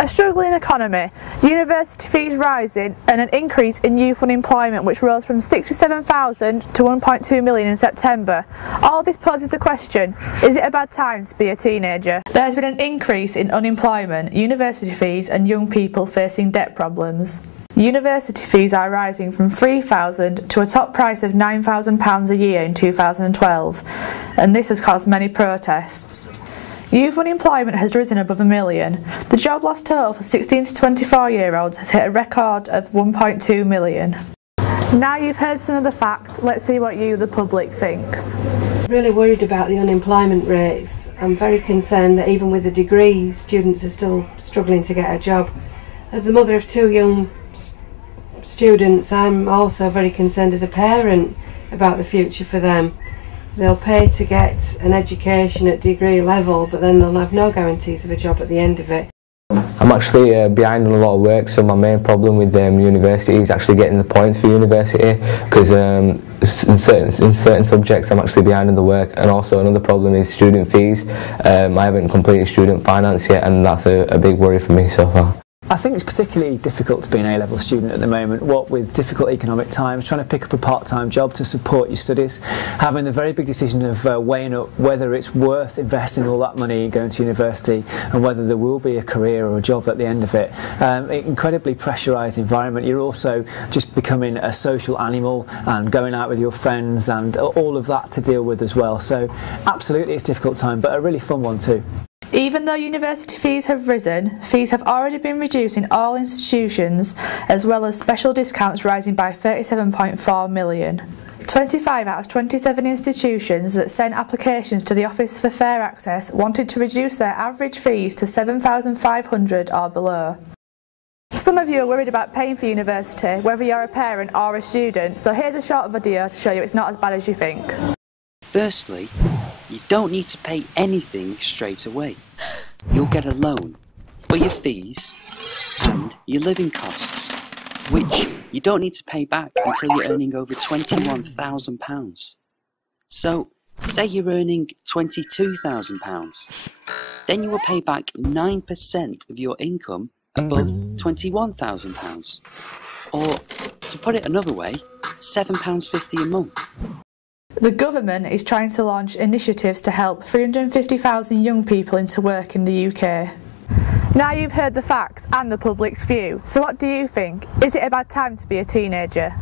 A struggling economy, university fees rising and an increase in youth unemployment which rose from 67,000 to 1.2 million in September. All this poses the question, is it a bad time to be a teenager? There has been an increase in unemployment, university fees and young people facing debt problems. University fees are rising from £3,000 to a top price of £9,000 a year in 2012, and this has caused many protests. Youth unemployment has risen above 1 million. The job loss total for 16 to 24-year-olds has hit a record of 1.2 million. Now you've heard some of the facts, let's see what you, the public, thinks. Really worried about the unemployment rates. I'm very concerned that even with a degree, students are still struggling to get a job. As the mother of 2 young students, I'm also very concerned as a parent about the future for them. They'll pay to get an education at degree level, but then they'll have no guarantees of a job at the end of it. I'm actually behind on a lot of work, so my main problem with university is actually getting the points for university, because in certain subjects I'm actually behind on the work, and also another problem is student fees. I haven't completed student finance yet, and that's a big worry for me so far. I think it's particularly difficult to be an A-level student at the moment, what with difficult economic times, trying to pick up a part-time job to support your studies, having the very big decision of weighing up whether it's worth investing all that money in going to university and whether there will be a career or a job at the end of it. Incredibly pressurised environment. You're also just becoming a social animal and going out with your friends and all of that to deal with as well. So absolutely it's a difficult time, but a really fun one too. Even though university fees have risen, fees have already been reduced in all institutions, as well as special discounts rising by 37.4 million. 25 out of 27 institutions that sent applications to the Office for Fair Access wanted to reduce their average fees to £7,500 or below. Some of you are worried about paying for university, whether you're a parent or a student, so here's a short video to show you it's not as bad as you think. Firstly, you don't need to pay anything straight away. You'll get a loan for your fees and your living costs, which you don't need to pay back until you're earning over £21,000. So, say you're earning £22,000, then you will pay back 9% of your income above £21,000. Or, to put it another way, £7.50 a month. The government is trying to launch initiatives to help 350,000 young people into work in the UK. Now you've heard the facts and the public's view, so what do you think? Is it a bad time to be a teenager?